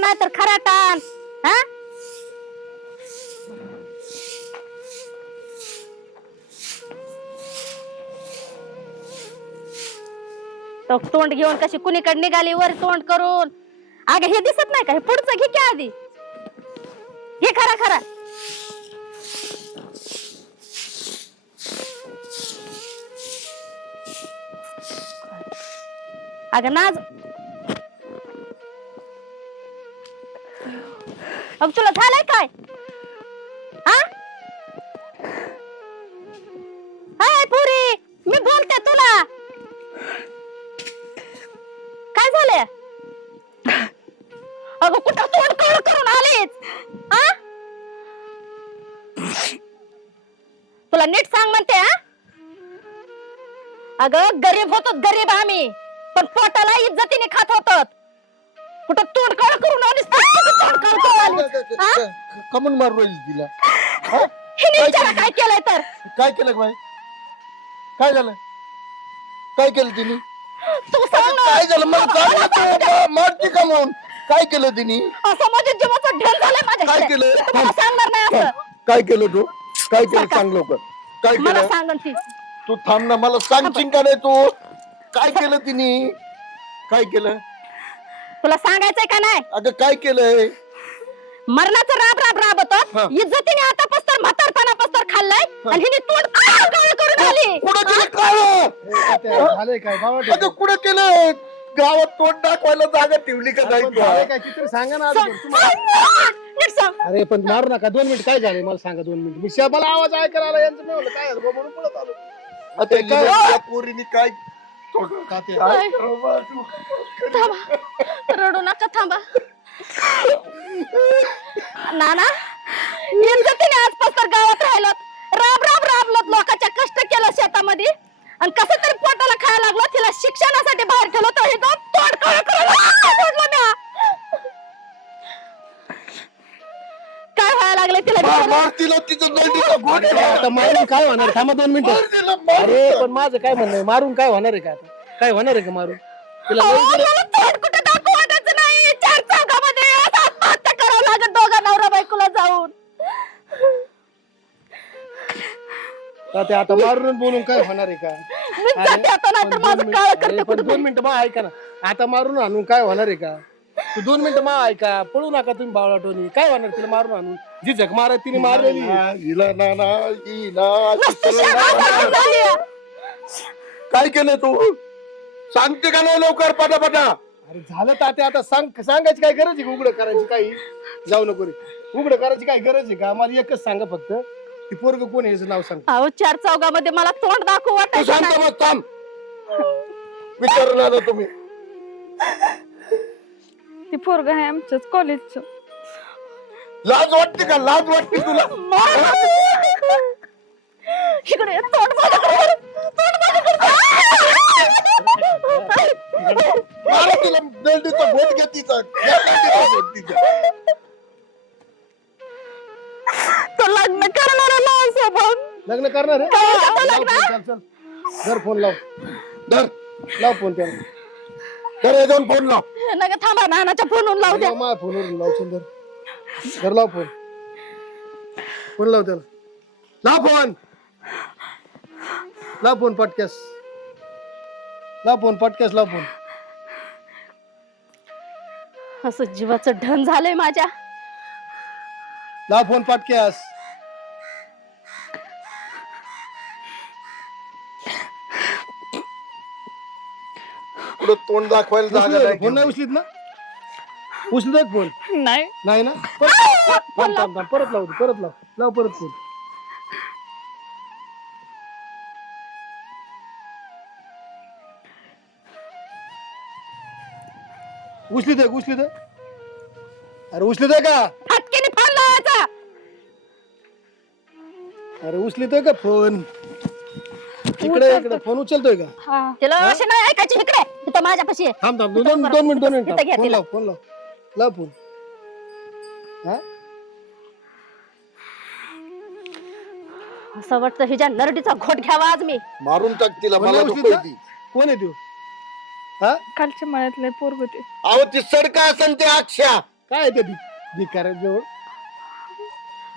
नाही तर खराटा आण हा? तो तोंड घेऊन कशी कुणीकडे निघाली वर तोंड करून? अग हे दिसत नाही का? हे पुढचं घे की आधी. हे खरा खरा. अगं नाज अग तुला झालंय काय? हा? हाय पुरी मी बोलते तुला. काय झालंय? अगं कुठं तोंड कळ करून आलीस? हा? तुला नीट सांग म्हणते हा? अगं गरीब होतो गरीब आम्ही पण पोटाला इज्जतीने खात होतो कुठं तोंड काळ करून आलीस कुठं तोंड काळ करून आलीस? हा? कमून मारू राहिली तिला. हा? हिने विचारा काय केलंय तर. काय केलं बाई? काय झालं? काय केलं तिने? तू सांग ना. काय झालं? मला सांग ना तू मा- मारती का म्हणून? काय केलं तिने? असं माझ्या जीवाचं ढेल झालंय काय केलं? तुम्हाला सांगणार नाही असं. काय केलं तू? काय केलं. सांग लवकर. काय मला केलं? सांग ती. तू थांब ना मला सांगशील का नाही तू? काय केलं तिने? काय केलं? तुला सांगायचंय का नाही? अगं काय केलंय? मरणाचं राब राब राबत हा. इज्जतीने आता पस्तर म्हातारपणा पस्तर खाल्लाय आणि हिने तोंड काळं काळं करून आली कुठं केलं काय झालंय काय बाबा अगं कुठं केलं गावात तोंड दाखवायला जागा ठेवली का नाही तू? काय? चित्र सांगा ना आधी बरं. सांग. नीट सांग. अरे पण मारू नका. दोन मिनिट काय झाले? मला सांगा दोन मिनिट. मी शा- मला आवाज ऐकायला आला यांचं मी म्हणलं काय झालं? बा म्हणून पुढे आलो आता काय- या पोरीने काय तात्या. काय? करावं बा तू? थांबा. रडू नका थांबा. नाना इज्जतीने आज पस्तर गावात राहिलं. राब राब राबलत लोकांच्या कष्ट केलं शेतामध्ये. आणि कसं तरी पोटाला खायला लागलं तिला शिक्षणासाठी बाहेर ठेवलं तर हे दोन तोड कळ सोडलं म्या. काय व्हायला लागलं तिला मार तिला तिचं घोट आता मारून काय होणार? थांबा दोन मार मिनिटं तिला मार अरे पण माझं काय म्हणणं आहे, मारून काय होणार आहे का आता? काय होणार आहे का मारून? तिला अहो, लई दिलं- मला तोंड कुठं दाखवू वाटायचं नाही. चार चौकामध्ये असं आत्महत्या करावं लागत दोघा नवरा बायकोला जाऊन. तात्या, आता मारून बोलून काय होणार आहे का? मी जाते आता माझं मिनिट- काळ अरे, करते पण कुठं दोन मिनिटं मा ऐका ना. आता मारून आणून काय होणार आहे का? तू दोन मिनिटं मा ऐका. पळू नका तुम्ही बावळाटोनी काय होणार तिला मारून आणून? जी झक मारत तिने मारलेली हिला ना ना. काय केलं तू? सांगते का नाही लवकर? पटापटा अरे झालं तात्या आता सांग सांगायची काय गरज आहे का? उघडं करायची काही? जाऊ नको रे. उघडं करायची काय गरज आहे का? मला एकच सांगा फक्त. ती पोरग कोण आहे याचं नाव सांग. अहो चार चौकामध्ये मला तोंड दाखवू तू वाटायचं. मग थांब. ना तुम्ही. ती पोरग आहे आमच्याच कॉलेजचं. लाज वाटते का? लाज वाटते तुला? इकडे ये, तोंड माझ्याकडे तोंड माझ्याकडे मारा तिला नंदीचा घोट घ्या तिचा. घ्या नंदीचा घोट तिचा. तो लग्न करणारा सोबत लग्न करणार आहे? लग्न? चल, चल. धर फ़ोन लाव. धर. लाव फ़ोन त्याला. हे दोन फोन लाव. नका थांबा नानाच्या फोनून लावू द्या. माझ्या फोनवरून लाव चल धर धर लाव फोन. फोन लाव त्याला. लाव फोन. लाव फोन पटक्यास लाव फोन पटक्यास लाव फोन. असं जीवाचं ढन झालंय माझ्या. लाव फोन पटक्यास पुढं तोंड दाखवायला फोन नाही उचलीत ना? उचलत आहे फोन. नाही. नाही ना? परत थांब, थांब, थांब. परत लाव परत लाव. लाव परत फोन. उचलीत आहे उचलीत अरे उचलीत आहे का? फटकेने फोन लावायचा अरे उचलीत आहे का फोन? इकडे इकडे फोन उचलतोय का हा तिला असे नाही ऐकायची इकडे माझ्यापाशी आहे. थांब थांब दोन दोन मिनिट दोन मिनिट इथं घ्या फोन तिला. लाव फोन लाव लाव फोन हा असं वाटतं हिच्या नरडीचा घोट घ्यावा आज मी मारून टाक तिला मला म्हणलं नको उचलू ती कोण आहे तू मळ्यातले पोरग ते अहो ती सडका असन ते अक्षा काय आहे ते जवळ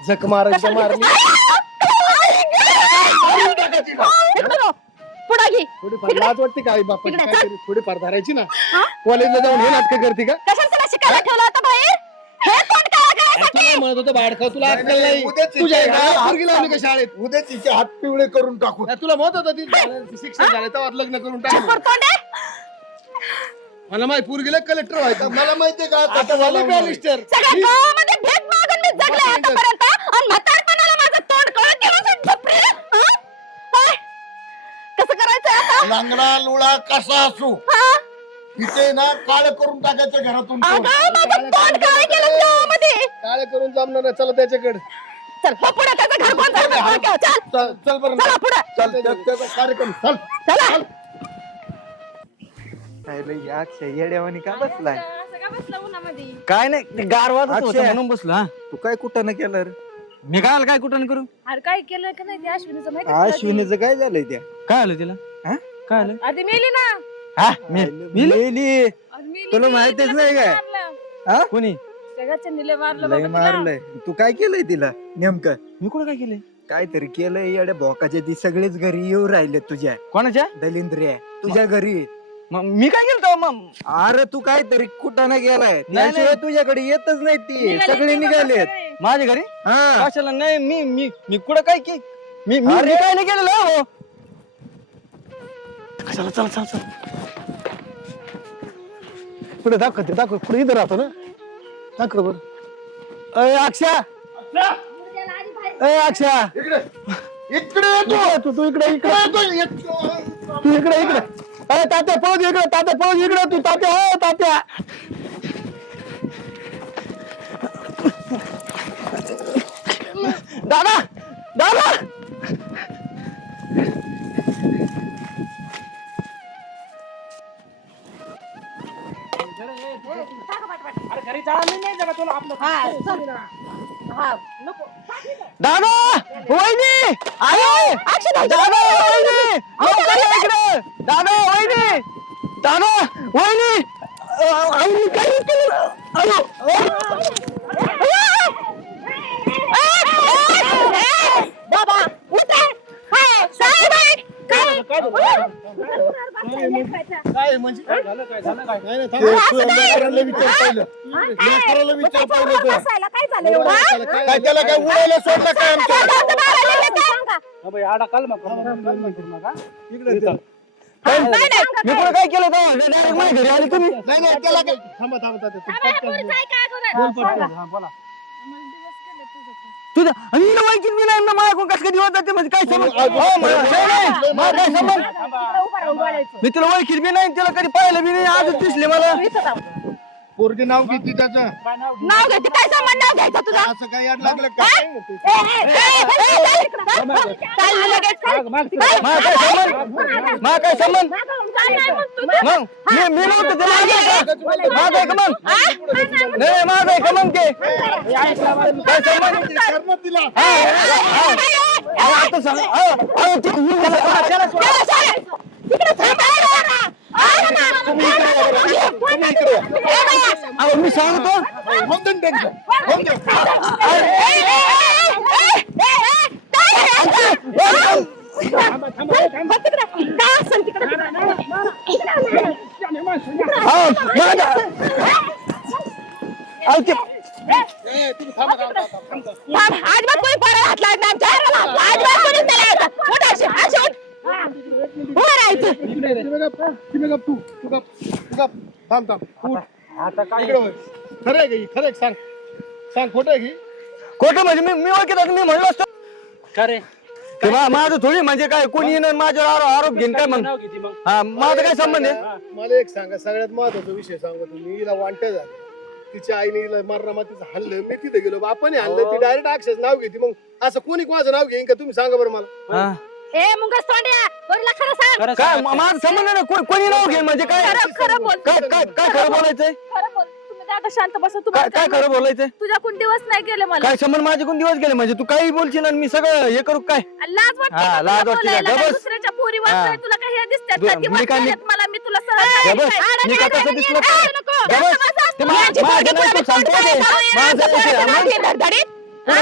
झक मारायचं मार पुढा घे. थोडीफार लाज वाटते काहीतरी थोडीफार धरायची ना. हा? कॉलेजला जाऊन हे नाटक करते का? कशाला तुला शिकायला ठेवलं होतं बाहेर? हे तोंड काळं करायसाठी तुला म्हणत होतं भाडखा तुला नाही, अक्कल नाही, नाही. उद्याच तुझ्या. पोरगी लावली का शाळेत? उद्या तिचे हात पिवळे करून टाकू नाही, तुला म्हणत होतं ती झालं, शिक्षण झालं तेव्हा लग्न करून टाक छप्पर तोंड आहे. मला माहिती पोरगीला कलेक्टर व्हायचं. मला माहितीये का आता आता झालं मला बॅरिस्टर सगळ्या गावामध्ये भीक मागून मी जगले आतापर्यंत आणि म्हातारपणाला माझं तोंड कळत गेलं असेल छपरी. हं? काय? कसं करायचं आता लांगडा लुळा कसा असू? हा? तिथे ना काळ करून टाकायचं घरातून अगं, तोंड. माझं तोंड काय केलं गावामध्ये. काळे करून जमणार नाही. चला त्याच्याकडे. चल हो पुढे त्याचं घर कोण चालतं? ठेव, चल. चल चल बरं. चला पुढे. चल त्या- त्याचा कार्यक्रम. चल. चला. येड्यावानी का बसलाय? असं का बसला उन्हामध्ये? काय नाही ते गार वाजत होतं अक्षय. म्हणून बसलो हा. तू काय कुठं न केलं रे? मी काय आलं काय कुठं करू? अरे काय केलं का नाही ते अश्विनीचं माहिती आहे का? अश्विनीचं काय झालंय त्या? काय आलं तिला? हा? काय आलं? आधी मेली ना. हा मेली. तुला ती, माहितीच नाही काय? हा? कोणी? सगळ्याच्या निले मारलं लय बाबा तिला. मारलंय. तू काय केलंय तिला नेमकं? मी कुठं काय केलंय? काहीतरी केलंय येड्या भोकाच्या ती सगळेच घरी येऊ राहिले तुझ्या. कोणाच्या? दलिंद्रिया तुझ्या घरी. मग मी काय केलं मग अरे तू काहीतरी कुठं न गेलाय. त्याशिवाय तुझ्याकडे येतच नाही ती. निघाले सगळे ते बाबा निघालेत. सगळे. माझ्या घरी? हा. कशाला? नाही मी मी मी कुठं काय की मी मी अरे. मी काय नाही केलेलं हो. कशाला चल चल चल. पुढे दाखवते दाखव पुढे इथं राहतो ना. दाखव बरं. अय अक्षा! अय अक्षा! इकडे. इकडे येतो तू. तू इकडे इकडे. तू. इकडे इकडे. अरे तात्या पळू इकडे. तात्या पळू इकडे तू तात्या. हो तात्या. दादा दादा! दादा वहिनी अरे दादा वहिनी लवकर या इकडे दादा वहिनी दादा वहिनी अ, आईने काही केलं अयो बाबा उठा हाय, साहेब आहे. काय? काय म्हणजे काय झालं? काय झालं? काय नाही, नाही, ते थांब. तू लेकराला विचार पहिलं. लेकराला विचार पहिलं तर. बसायला काय झालं? एवढं हा? त्याला काय काय त्याला काय उडायला सोडलं काय आमच्या? दादाचं बाळ आलेलं ते सांगा. इकडे ते. नाही, नाही. मी कुठं काय केलं तेव्हा? डायरेक्ट माझ्या घरी आली तुम्ही. नाही नाही त्याला काय? थांबा थांबा तू बोल. पटकन हा, तुझं माहिती बी नाही ना माझ्याकडून कसं काय दिवस जाते? म्हणजे काय समज? हो, मला- नाही, नाही, मला काय बोलायचं. मी तुला ओळखीत बी नाही तिला कधी पाहिलं बी नाही आजच दिसले मला. पोरगी नाव किती त्याचं नाव घ्यायचं काय सामान नाव घ्यायचं तुझं असं काय याड लागलं का काय संबंध काय संबंध काय नाही म्हणतो तू? मग मी मी नव्हतं ते माझं आहे का? माझं आहे का मग नाही माझं आहे का मग ते काय संबंध करणार तिला हा, हा, हा. अहो, आता सांग अहो, अहो, ते- त्याला- त्याला सोड. चला, चला. तिकडे थांब. आहे ना. आहे अहो, मी सांगतो होऊन दे त्यांचं. होऊन दे. अहो, माझा- अहो, ते- ए, तुम्ही थांबा थांबा थांबा, थांबा कोणी हात लावत नाही आमच्या कोणीच नाही उठ अशी, अशी उठ. उभं राहायचं. तुम्ही गप, तुम्ही गप तू तू गप तू गप थांब थांब उठ. इकडे वळ. खरं आहे का ही? खरं आहे का? सांग सांग खोटं आहे की खोटं म्हणजे मी मी ओळखीत मी म्हणलो असतो ते मा- माझं थोडी म्हणजे काय कोणी येणं माझ्यावर आरो- आरोप घेईन काय मग हा माझं काय संबंध आहे मला एक सांगा सगळ्यात महत्त्वाचा विषय सांगा तुम्ही हिला वांट्या झालं तिच्या आईने हिला मरणा मातीचं हल्लं मी तिथे गेलो बापाने हल्लं ती डायरेक्ट अक्षरच नाव घेते मग असं कोणी कोणाचं नाव घेईन का तुम्ही सांगा बरं मला हा. ए मुंगस तोंड्या पोरीला खरं सांग काय माझं संबंध नाही कोणी कोणी नाव घेईन म्हणजे काय खरं खरं बोल काय काय काय खरं बोलायचंय खरं बोल तुम्ही शांत बसा काय तुम्हाला काय खरं बोलायचं तुझ्याकडून दिवस नाही गेले मला काय समज माझे कोण दिवस गेले म्हणजे तू काही बोलशील आणि मी सगळं हे करू काय आणि लाज वाटते हा, का तुला लाज वाटते का? बोलायला? गबस. काय दुसऱ्याच्या पोरी हा. तुला काय हे दिसतात दु- का? मी काय मला मी तुला सरळ गबस. सांगितलंय. मी काय तसं दिसलं का? अरे नको. गबस. जास्त ते बसा. मा- माझं पोरगी नाही तू पुढे सांगते पुढे ते. माझं नाही ते. मग धडधडीत.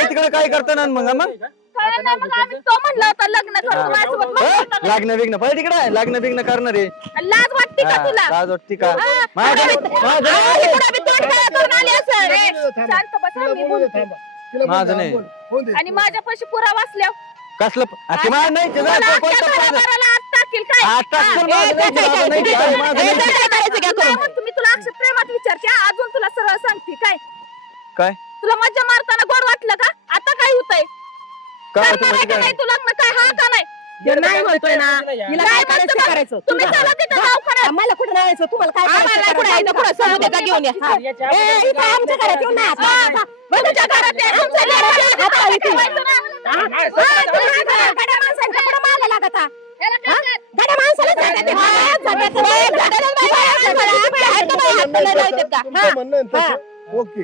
तिकडे काय करता ना मग मग कळलं नाही मग आम्ही तो म्हणला होता लग्न कर तू माझ्यासोबत बोलत होता का? लग्न बिग्न पळ तिकडे लग्न बिग्न करणार आहे लाज वाटते का हा, तुला लाज वाटते का हा. माझं हा, ही पुढं बी तोंड काळं करून आली असेल. शांत बसा, मी बोलते. नाही. आणि माझ्या पैसे पुरावा असल्या कसलं आ, ते माझं नाही ते मला कोणतं आत टाकील काय आत टाकशील, हा. माझं नाही, काय, नाही, माझं नाही. करायचं? म्हणतो मी तुला अक्षर प्रेमात विचारते हा, अजून तुला सरळ सांगते काय काय तुला मज्जा मारताना गोड वाटलं का आता काय होतंय काय होतं माहिती काय नाही तू लग्न काय हा का नाही हे नाही म्हणतोय ना हिला काय करायचं? करायचं तुम्ही. चला तिथं दवाखान्यात आम्हाला कुठं नाही तुम्हाला काय आम्हाला कुठं यायचं कुठं समुद्राचा घेऊन या हा. ए, इथं आमच्या घरात येऊन नाही हात लावायचा. बघ, तुझ्या घरात आहे, आमच्या घरात आहे, हात लावायचे. हा? हा, तुम्ही इथं गड्या माणसांच्या पुढं मागं लागत हा. हा? गड्या माणसाला जातात ते. बाहेर जातात ते. बाहेर जातात ते. बाहेर जातात ते. आपल्या हात बाहेर हात नाही लावतात का? तुमचं म्हणणं आहे ना तसं? ओके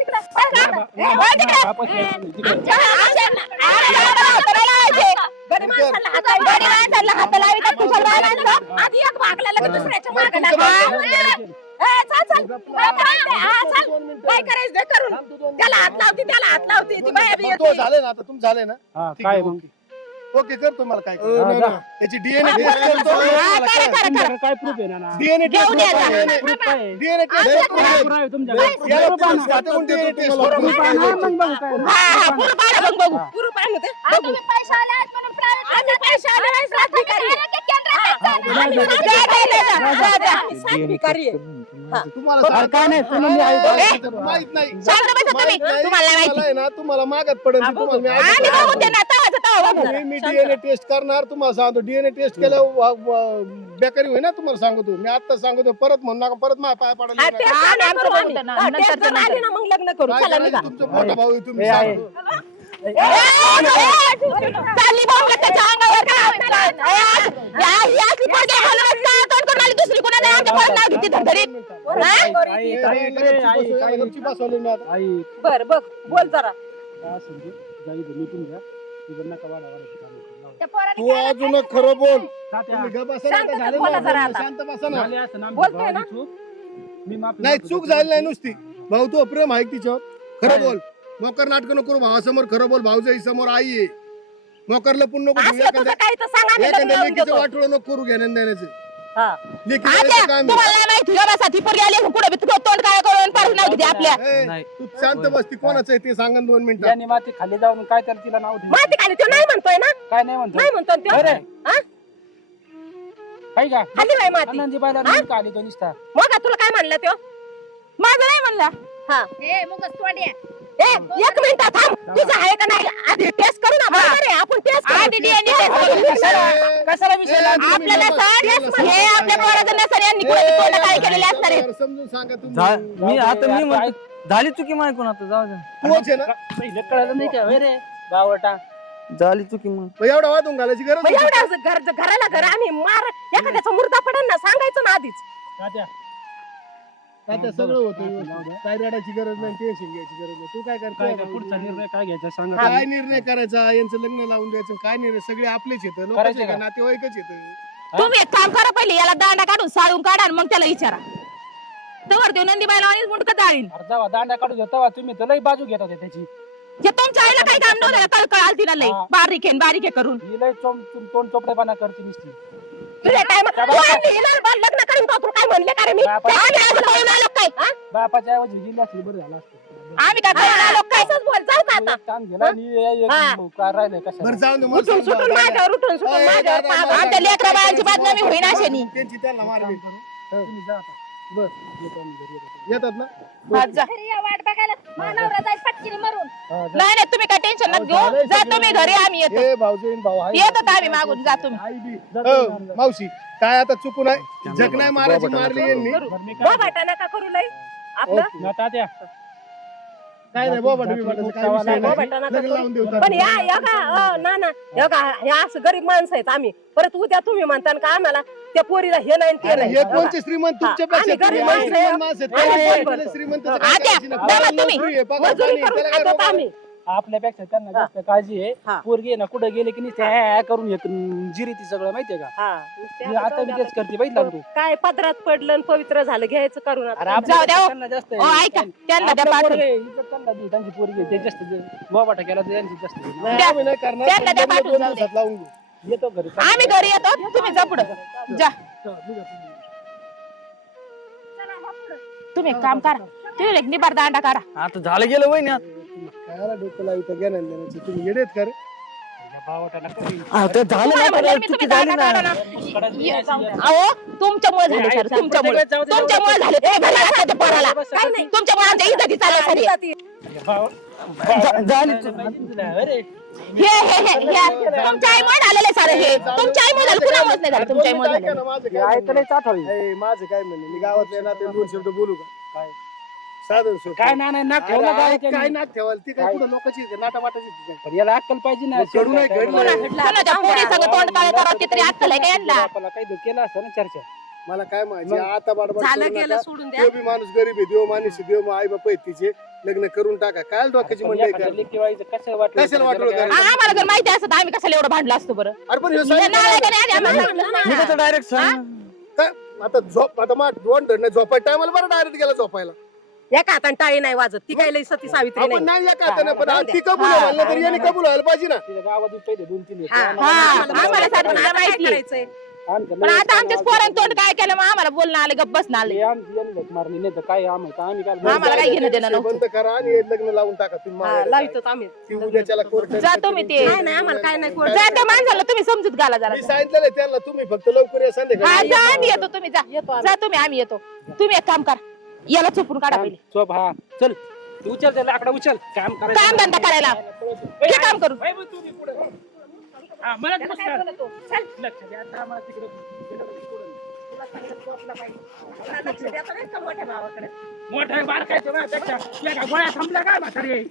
माहिती. मला आहे ना तुम्हाला मागत पडेल ती तुम्हाला मी आम्ही ऐकतो. बघू दे ना, तवाचं तवा डीएनए टेस्ट करणार तुम्हाला सांगतो डीएनए टेस्ट केल्यावर बेकारी होईल ना तुम्हाला सांगतो मी आता सांगतो परत म्हणू नका परत माझ्या पाय हा, पडायला टेस्ट आम्ही आमचं बघू. हा, टेस्ट जर आली ना, मग लग्न करू. काय चला करायचं? निघा. तुमचं मोठा भाऊ आहे, तुम्ही हे आहे. सांगतो. ए, ए, चालली भाऊ त्याच्या अंगावर का? ए, या- या असली पोरगी आहे म्हणूनच का तोंड करून आली दुसरी कोणाला नाही, आमच्या पोराला नाव घेते धडधडीत. हा? आई, ए, काय ए, इकडे, लगेच आई, बसवलं, काय- लगेच बसवलं मी आता. आई, बर बघ बोल जरा काय असेल ते, जा इथं मिटून घ्या. इथं नका वाढा वाढायचं काम इथं. लावा. त्या पोराने तू अजून खरं बोल तात्या, तुम्ही गप्प बसा ना, शांत आता झालं बोला ना, जरा आता. शांत बसा ना झाली असं ना आमची बोलतोय ना? भावाची चूक. मी माफी नाही. चूक झाली नाही नुसती भाऊ तू प्रेम आहे तिच्यावर खरं बोल मोकर नाटक नको करू भावासमोर खरं बोल भाऊजाई समोर आई आहे मोकर लपून नको ठेवू. असलं तुझं एखाद्या काही तर सांग आम्ही लग्न एखाद्या लावून लेकीचं देतो. वाटोळं नको करू घेण्यान देण्याचं हा. लेकीचं आत्या, यायचं काम आहे. तुम्हाला नाही माहिती तुझ्या बसा ती पोरगी आली कुठे बी तुझं तोंड काय करून परत नाव घेते आपल्या ए, नाही. तू शांत बस ती कोणाचं आहे ते सांगा ना दोन मिनिटं यांनी माती खाली जाऊन काय त्याला तिला नाव दिलं माहिती खाली तो नाही म्हणतोय ना काय नाही म्हणतो नाही म्हणतोय तो. अरे. हा? काय का खाली नाही माती बायला नेमका आली तो निसता मग तुला काय म्हणलं तो माझं नाही म्हणला हा ए, मुगस तोंड्या. ए एक मिनिट थांब. तुझं आहे का नाही? आधी टेस्ट करू ना बरोबर आहे. आपण टेस्ट आधी DNA टेस्ट करू. ए, कशाला? विषय ए, लावला? तुम्ही आपल्याला बाबा, सर याला हे आपल्या पोराचं नसेल यांनी कुणाची तोंड काय केलेले असणार आहे जरा समजून सांगा तुम्ही. झा- मी आता मी आता म्हणतो झाली चुकी माय कोण आता जाऊ दे. तूच आहे ना? पहिलं कळलं नाही का? होय रे बावटा. झाली चुकी मग. मग एवढा वादून घालायची गरज मग नाही. एवढं असं घर घराला घर आम्ही मार एखाद्याचा मुर्दा पडेल ना सांगायचं ना आधीच. तात्या काय ते सगळं होतं व्यवस्थित. काय रडायची गरज नाही टेन्शन घ्यायची गरज नाही. तू काय काय पुढचा निर्णय काय घ्यायचा सांगा काय निर्णय करायचा? यांचं लग्न लावून द्यायचं. काय निर्णय? सगळे आपलेच येतं लोकच करायचं आहे का? का? नातेवाईकच येतं तुम्ही एक काम करा पहिले याला दांडा काढून साळून काढा आणि मग त्याला विचारा. तवर देऊ नंदीबाईला आणि मुंडक जाळीन. अरे जावा दांडा काढू देता तेव्हा तुम्ही तर लई बाजू घेत होते त्याची. जे तुमच्या आईला काही काम नव्हतं कळकळ आलती ना लई. हा. बारीक आहे बारीक आहे करून. ही लई चोम चोम- तोंड चोपडेपणा करते नुसती. तुझ्या टाइम लग्न करून तो तुला काय म्हणले का रे मी बापा- आम्ही असं पळून आलो काय हा? बापाच्या ऐवजी गेली असली बरं झालं असतं आम्ही काय पळून आलो काय असंच बोल जाऊ का आता एक ताण गेला आणि हे एक हा. काय राहिलंय कशा बरं जाऊन दे, मला उठून सांग सुटून दादा. माझ्यावर उठून सुटून अय, माझ्यावर दादा, पाहतो. दादा, आमच्या लेकरा बाळांची बदनामी होईना अशानी त्यांची त्यांना मार घे. तुम्ही जा आता बर येतो आम्ही घरी येतो. येतात ना हा, जा. घरी या वाट बघायला मानवरा जाईल पटकीने मरून. जा. नाही नाही तुम्ही काय टेन्शन नका घेऊ. जा तुम्ही घरी आम्ही येतो. भाऊजीन भाऊ आहे. येतो आम्ही मागून जा तुम्ही. आई बी. जा हो. मावशी काय आता चुकून आहे जग नाही मारायची मारली यांनी. बाबा नका करू? लई आपलं? ओके. ना तात्या काय नाही बाबा डबी बाटाचं काय विषय बाबा नाही. नका लग्न करू. लावून देऊ पण या या का अ, ना ना का हे असं गरीब माणसं आहेत आम्ही परत उद्या तुम्ही म्हणता का आम्हाला त्या पोरीला हे नाही ते अरे नाही हे कोणचे श्रीमंत तुमच्यापेक्षा गरीब माणसं आहे. श्रीमंत माणसं आहेत. आम्ही काय पण केलं करतो. श्रीमंताचं काय आत्या, करायची नाही. दमा बाबा तुम्ही. नोकरी आहे, पगार मजुरी पाणी, करून त्याला काय खातात बाबा- आम्ही आपल्यापेक्षा त्यांना जास्त काळजी आहे. हा. पोरगी आहे ना कुठे गेले की नाही त्या ह्या ह्या करून एक जिरी ती सगळं माहितीये का? हा. ती आता मी तेच करते बघितलं ना तू? काय पदरात पडलं आणि पवित्र झालं घ्यायचं करून आता. अरे आपल्या जाऊ द्या हो. त्यांना जास्त ओ ऐका. त्यांना द्या आपल्या पाठवून. पोरगे, इज्जत त्यांना दे, त्यांची पोरगी आहे, ते जास्त बाबाटा केला तर त्यांची जास्त दे. नाही, आम्ही नाही करणार. त्यांना द्या लग्न पाठवून दोन जाऊ दे. दिवसात लावून घेऊ. येतो घरी आम्ही घरी येतो. तुम्ही जा पुढं. जा. तुम्ही एक काम करा. तुम्ही एक निबार दांडा करा. आता झालं गेलं वय ना काय डोकं लावित तुम्ही येडेत करू. आता झालं ना चुकी झाली ना. अहो तुमच्यामुळे झाले सर तुमच्यामुळे. तुमच्यामुळे झाले. ते भला असायचं पोराला. काय नाही. तुमच्यामुळे आमच्या इज्जती चालल्या सारी भाव- झा- झाली अरे हे हे हे हे तुमच्या आईमुळे झालेलं सारं हे. तुमच्या आईमुळे झालं. कुणामुळेच नाही झालं. तुमच्या आईमुळे झालं. माझं हे काय ऐकलं नाही चाठवली. म्हणणं आहे. ए, माझं काय म्हणणं मी गावातले ना ते दोन शब्द बोलू का? काय? साधन सोड काय ना नाही नाक ठेवलं अरे, काय काय त्याने? नाक ठेवाल? ती काय काय? कुठं लोकांची नाटा वाटाची काय पण याला अक्कल पाहिजे ना कडू नाही, कडू नाही. कोणाच्या पोरी संग तोंड काळे करावं ते तरी अक्कल आहे का यांना? आपल्याला काही केलं असतं ना चर्चा. मला काय माहिती आता बाडबाड झालं करू गेलं नका. सोडून द्या. तो बी माणूस गरीब आहे देव माणूस आहे, देव आई बाप आहेत तिचे. लग्न करून टाका. काय डोक्याची पण मंडई एखाद्या कर लेकीवाईचं कसं वाटलं कशाला वाटलं त्याला होतं? काय- आ- आम्हाला जर माहिती असतं आम्ही कशाला एवढं भांडलो असतो बरं? अरे पण हे सांगितलं नालायक ना. नाही आधी आम्हाला सांगितलं ना. मी कसं डायरेक्ट काय? आता झोप आता मग दोन नाही झोपाय टायमाला बरं डायरेक्ट गेला झोपायला. एका हाताने टाळी नाही वाजत. ती काय लई सती सावित्री आपण नाही. हाताने पण ती कबूल तरी याने कबूल व्हायला पाहिजे ना. पहिले दोन तीन हा. हा, आम्हाला आता काय माहिती. करायचंय? पण आता आमच्याच असं पोरांनी तोंड काय केलं मग? आम्हाला बोलणं आले गप्प बसणं आले हे आमची यांनी झक मारली नाही तर काय आम्ही काय आम्ही काय आम्हाला काय घेणं देणं नव्हतं. बंद करा आणि हे लग्न लावून टाका तुम्ही हा, आम्ही. ती उद्याच्याला कोर्ट जा तुम्ही ते. नाही नाही आम्हाला काय नाही कोण जा त्या माणसाला तुम्ही समजूत घाला जरा. मी सांगितलेलं आहे त्यांना तुम्ही फक्त लवकर या हा संध्याकाळी जा आम्ही येतो तुम्ही जा. येतो आम्ही. जा तुम्ही आम्ही येतो. तुम्ही एक काम करा. याला चुपून काढा पहिले चोप हा चल तू उचल त्याला आकडा उचल काम काम धंदा करायला हे काम करू ए, तू बी पुढे. हा, मला तू कर. लक्ष द्या, आता आम्हाला तिकडं- मोठा बार काय पेक्षा गोळ्या थांबल्या काय म्हातारे